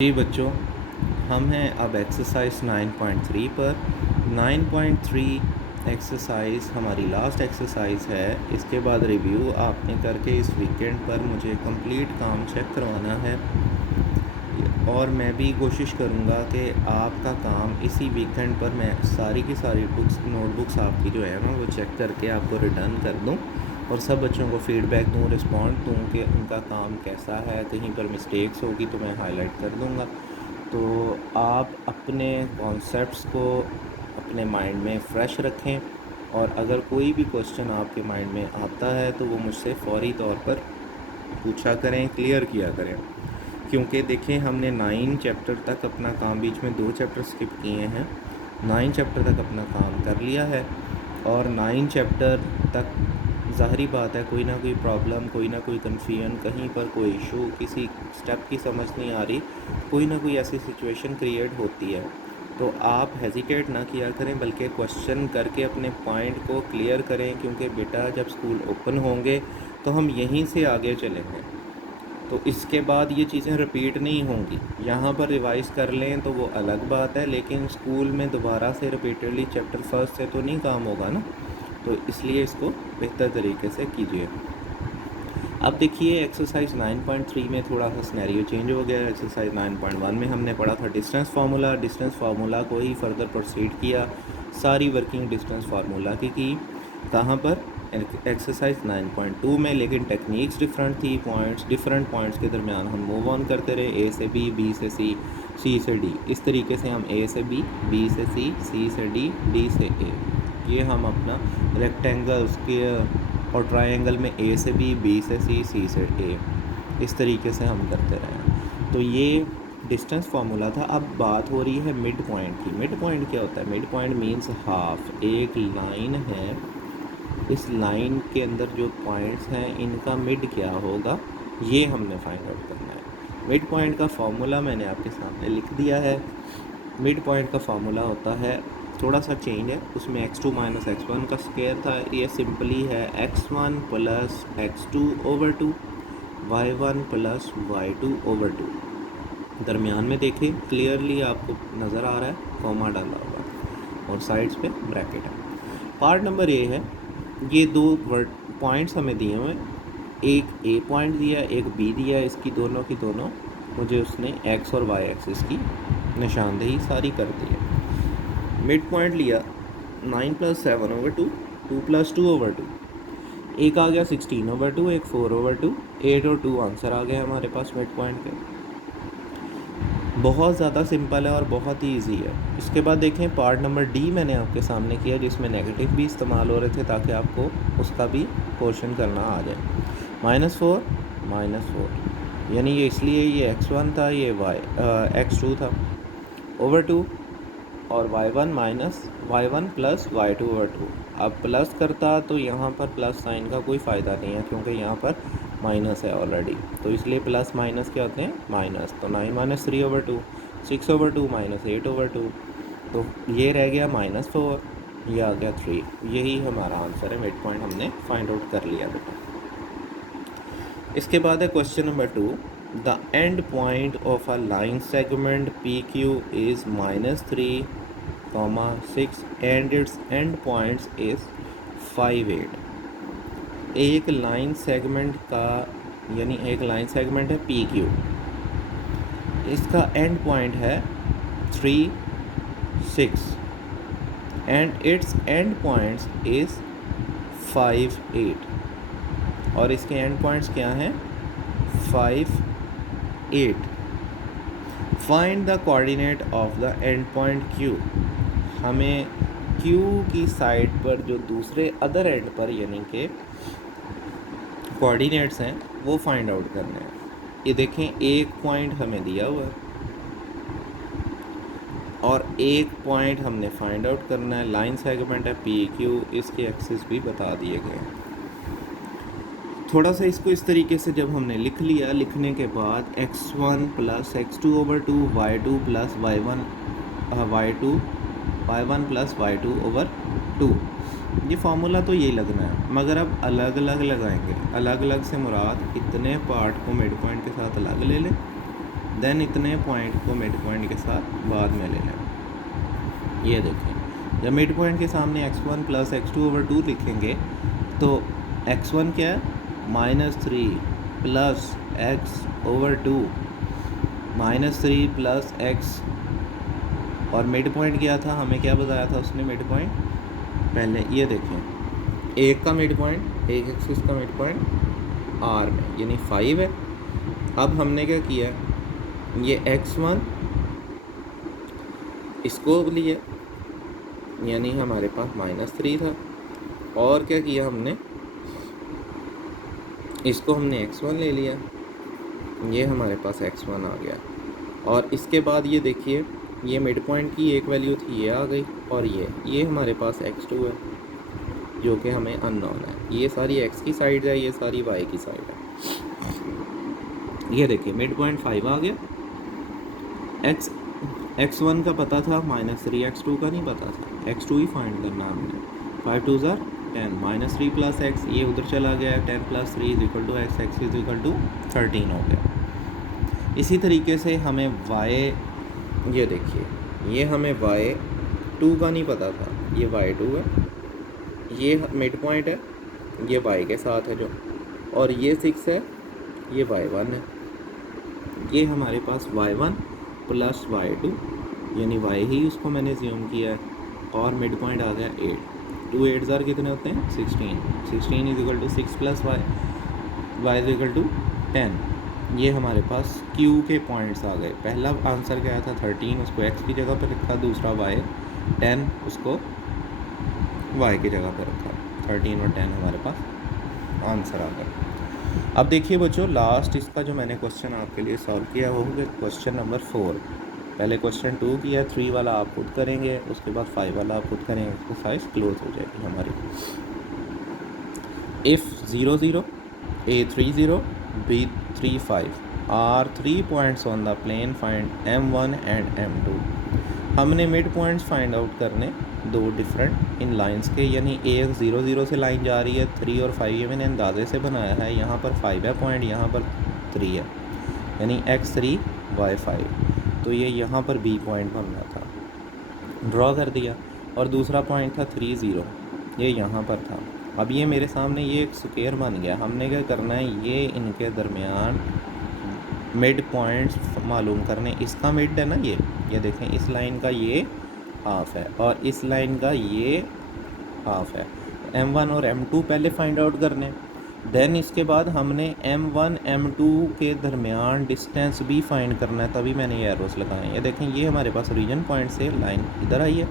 जी बच्चों, हम हैं अब एक्सरसाइज 9.3 पर। 9.3 एक्सरसाइज हमारी लास्ट एक्सरसाइज है। इसके बाद रिव्यू आपने करके इस वीकेंड पर मुझे कंप्लीट काम चेक करवाना है और मैं भी कोशिश करूँगा कि आपका काम इसी वीकेंड पर मैं सारी की सारी नोटबुक्स आपकी जो है ना वो चेक करके आपको रिटर्न कर दूँ और सब बच्चों को फीडबैक दूँ, रिस्पॉन्ड दूँ कि उनका काम कैसा है। कहीं पर मिस्टेक्स होगी तो मैं हाईलाइट कर दूँगा। तो आप अपने कॉन्सेप्ट्स को अपने माइंड में फ़्रेश रखें और अगर कोई भी क्वेश्चन आपके माइंड में आता है तो वो मुझसे फ़ौरी तौर पर पूछा करें, क्लियर किया करें। क्योंकि देखें, हमने 9 चैप्टर तक अपना काम, बीच में 2 चैप्टर स्किप किए हैं। 9 चैप्टर तक अपना काम कर लिया है और 9 चैप्टर तक ज़ाहिरी बात है कोई ना कोई प्रॉब्लम, कोई ना कोई कन्फ्यूजन, कहीं पर कोई इशू, किसी स्टेप की समझ नहीं आ रही, कोई ना कोई ऐसी सिचुएशन क्रिएट होती है। तो आप हेजिटेट ना किया करें बल्कि क्वेश्चन करके अपने पॉइंट को क्लियर करें, क्योंकि बेटा जब स्कूल ओपन होंगे तो हम यहीं से आगे चलेंगे। तो इसके बाद ये चीज़ें रिपीट नहीं होंगी। यहाँ पर रिवाइज़ कर लें तो वो अलग बात है, लेकिन स्कूल में दोबारा से रिपीटेडली चैप्टर फर्स्ट से तो नहीं काम होगा ना। तो इसलिए इसको बेहतर तरीके से कीजिए। अब देखिए, एक्सरसाइज 9.3 में थोड़ा सा सिनेरियो चेंज हो गया है। एक्सरसाइज 9.1 में हमने पढ़ा था डिस्टेंस फार्मूला को ही फर्दर प्रोसीड किया। सारी वर्किंग डिस्टेंस फार्मूला की कहाँ पर, एक्सरसाइज 9.2 में। लेकिन टेक्निक्स डिफरेंट थी, डिफरेंट पॉइंट्स के दरमियान हम मूव ऑन करते रहे, ए से बी से सी से डी। इस तरीके से हम ए से बी से सी से डी से ए, ये हम अपना रेक्टेंगल्स के और ट्रायंगल में ए से बी से सी से ए, इस तरीके से हम करते रहे। तो ये डिस्टेंस फार्मूला था। अब बात हो रही है मिड पॉइंट की। मिड पॉइंट क्या होता है? Mid point means half. एक लाइन है, इस लाइन के अंदर जो पॉइंट्स हैं इनका मिड क्या होगा, ये हमने फाइंड आउट करना है। मिड पॉइंट का फार्मूला मैंने आपके सामने लिख दिया है। मिड पॉइंट का फार्मूला होता है, थोड़ा सा चेंज है उसमें, x2 माइनस x1 का स्क्वायर था, ये सिंपली है x1 plus x2 over 2, y1 plus y2 over 2। दरमियान में देखें क्लियरली आपको नज़र आ रहा है, कॉमा डाला हुआ और साइड्स पे ब्रैकेट है। पार्ट नंबर ए है, ये दो वर्ड पॉइंट्स हमें दिए हुए, एक ए पॉइंट दिया, एक बी दिया। इसकी दोनों की दोनों मुझे उसने एक्स और वाई एक्सिस की निशानदेही सारी कर दी है। मिड पॉइंट लिया 9 प्लस 7 ओवर 2, 2 प्लस 2 ओवर 2, एक आ गया 16 ओवर 2, एक 4 ओवर 2, 8 और 2 आंसर आ गया हमारे पास मिड पॉइंट के। बहुत ज़्यादा सिंपल है और बहुत ही ईजी है। इसके बाद देखें, पार्ट नंबर डी मैंने आपके सामने किया, जिसमें नेगेटिव भी इस्तेमाल हो रहे थे ताकि आपको उसका भी क्वेश्चन करना आ जाए। -4 यानी ये इसलिए ये x1 था, ये x2 था ओवर 2, और y1 प्लस y2 ओवर 2। अब प्लस करता तो यहाँ पर प्लस साइन का कोई फ़ायदा नहीं है, क्योंकि यहाँ पर माइनस है ऑलरेडी, तो इसलिए प्लस माइनस क्या होते हैं, माइनस। तो 9 minus 3 over 2, 6 over 2 minus 8 over 2, तो ये रह गया -4, ये आ गया 3। यही हमारा आंसर है। मिड पॉइंट हमने फाइंड आउट कर लिया बेटा। इसके बाद है question number 2, the end point of a line segment PQ is -3, 6 and it's and points is 5, 8। एक लाइन सेगमेंट का, यानी एक लाइन सेगमेंट है PQ, इसका एंड पॉइंट है 3, 6 and it's and points is 5, 8, और इसके एंड पॉइंट्स क्या हैं, 5, 8। Find the coordinate of the end point Q। हमें Q की साइड पर जो दूसरे अदर एंड पर यानी कि कोऑर्डिनेट्स हैं वो फाइंड आउट करने हैं। ये देखें, एक पॉइंट हमें दिया हुआ है और एक पॉइंट हमने फाइंड आउट करना है। लाइन सेगमेंट है PQ, इसके एक्सिस भी बता दिए गए हैं। थोड़ा सा इसको इस तरीके से जब हमने लिख लिया, लिखने के बाद x1 plus x2 over 2, y1 plus y2 over 2, ये फार्मूला तो यही लगना है, मगर अब अलग अलग लगाएंगे। अलग अलग से मुराद इतने पार्ट को मिड पॉइंट के साथ अलग ले लें देन इतने पॉइंट को मिड पॉइंट के साथ बाद में ले लें। ये देखें, जब मिड पॉइंट के सामने x1 प्लस x2/2 लिखेंगे तो x1 क्या है, -3 प्लस x/2 -3 प्लस x, और मिड पॉइंट क्या था, हमें क्या बताया था उसने मिड पॉइंट पहले। ये देखें, एक का मिड पॉइंट, एक एक्सिस का मिड पॉइंट R में यानी 5 है। अब हमने क्या किया, ये x1 इसको लिए यानी हमारे पास -3 था, और क्या किया हमने, इसको हमने x1 ले लिया, ये हमारे पास x1 आ गया। और इसके बाद ये देखिए, ये मिड पॉइंट की एक वैल्यू थी, ये आ गई, और ये हमारे पास x2 है जो कि हमें अननोन है। ये सारी x की साइड है, ये सारी y की साइड है। ये देखिए मिड पॉइंट 5 आ गया, x1 का पता था, -3 x2 का नहीं पता था, x2 ही फाइंड करना हमने। 5 2 10, -3 प्लस x, ये उधर चला गया, 10 प्लस 3 = x, x = 13 हो गया। इसी तरीके से हमें y, ये देखिए, ये हमें y2 का नहीं पता था, ये y2 है, ये मिड पॉइंट है, ये y के साथ है जो, और ये 6 है, ये y1 है। ये हमारे पास y1 प्लस y2 यानी y ही उसको मैंने ज़्यूम किया है, और मिड पॉइंट आ गया 8। 2 8 ज़ार कितने होते हैं, 16 = 6 प्लस y = 10। ये हमारे पास Q के पॉइंट्स आ गए। पहला आंसर क्या आया था 13, उसको x की जगह पर रखा, दूसरा y 10 उसको y की जगह पर रखा, 13 और 10 हमारे पास आंसर आ गया। अब देखिए बच्चों, लास्ट इसका जो मैंने क्वेश्चन आपके लिए सॉल्व किया वो हो गया क्वेश्चन नंबर 4। पहले क्वेश्चन 2 किया, 3 वाला आप खुद करेंगे, उसके बाद 5 वाला आप खुद करेंगे, एक्सरसाइज क्लोज हो जाएगी हमारी। If 0 0 A 3 0 B 3 5 are 3 points on the plane, find M1 and M2। हमने मिड पॉइंट्स फाइंड आउट करने दो डिफरेंट इन लाइंस के, यानी एक 0 0 से लाइन जा रही है, 3 और 5 ये मैंने अंदाजे से बनाया है, यहाँ पर 5 है पॉइंट, यहाँ पर 3 है, यानी x3 y5, तो ये यहाँ पर B पॉइंट बनना था, ड्रॉ कर दिया। और दूसरा पॉइंट था 3 0, ये यहाँ पर था। अब ये मेरे सामने ये एक स्क्वायर बन गया, हमने क्या करना है, ये इनके दरमियान मिड पॉइंट्स मालूम करने। इसका मिड है ना, ये देखें, इस लाइन का ये हाफ है और इस लाइन का ये हाफ है। M1 और M2 पहले फाइंड आउट करने, देन इसके बाद हमने M1 M2 के दरमियान डिस्टेंस भी फाइंड करना है, तभी मैंने ये एरोस लगाए। ये देखें, ये हमारे पास रीजन पॉइंट से लाइन इधर आई है,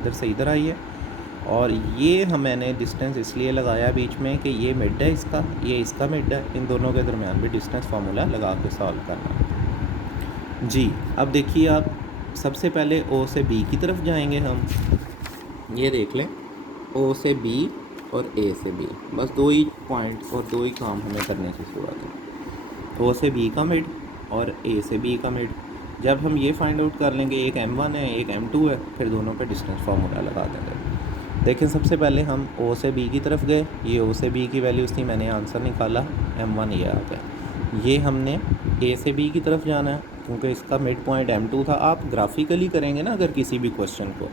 इधर से इधर आई है, और ये मैंने डिस्टेंस इसलिए लगाया बीच में कि ये मिड है इसका, ये इसका मिड है, इन दोनों के दरमियान भी डिस्टेंस फार्मूला लगा के सॉल्व करना जी। अब देखिए, आप सबसे पहले O से B की तरफ जाएंगे हम, ये देख लें, O से B और A से B, बस दो ही पॉइंट और दो ही काम हमें करने की ज़रूरत है, O से B का मिड और A से B का मिड। जब हम ये फाइंड आउट कर लेंगे, एक M1 है एक M2 है, फिर दोनों पे डिस्टेंस फार्मूला लगा देंगे। देखें, सबसे पहले हम O से B की तरफ गए, ये O से B की वैल्यूज़ थी, मैंने आंसर निकाला, M1 ये आ गया। ये हमने A से B की तरफ जाना है, क्योंकि इसका मिड पॉइंट M2 था। आप ग्राफिकली करेंगे ना अगर किसी भी क्वेश्चन को,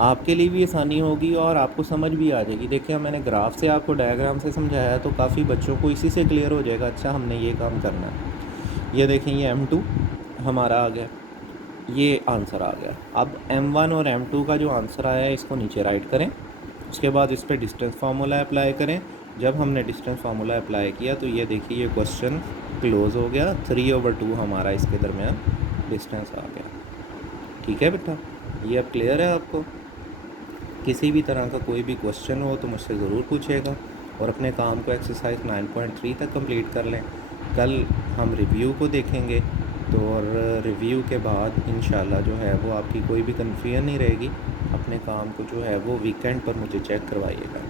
आपके लिए भी आसानी होगी और आपको समझ भी आ जाएगी। देखिए, मैंने ग्राफ से आपको डायग्राम से समझाया तो काफ़ी बच्चों को इसी से क्लियर हो जाएगा, अच्छा हमने ये काम करना है। ये देखें, ये M2 हमारा आ गया, ये आंसर आ गया। अब M1 और M2 का जो आंसर आया है इसको नीचे राइट करें, उसके बाद इस पर डिस्टेंस फार्मूला अप्लाई करें। जब हमने डिस्टेंस फार्मूला अप्लाई किया तो ये देखिए, ये क्वेश्चन क्लोज हो गया, 3/2 हमारा इसके दरमियान डिस्टेंस आ गया। ठीक है बेटा, ये अब क्लियर है आपको। किसी भी तरह का कोई भी क्वेश्चन हो तो मुझसे ज़रूर पूछेगा, और अपने काम को एक्सरसाइज 9.3 तक कंप्लीट कर लें। कल हम रिव्यू को देखेंगे, तो और रिव्यू के बाद इंशाल्लाह जो है वो आपकी कोई भी कन्फ्यूजन नहीं रहेगी। अपने काम को जो है वो वीकेंड पर मुझे चेक करवाइएगा।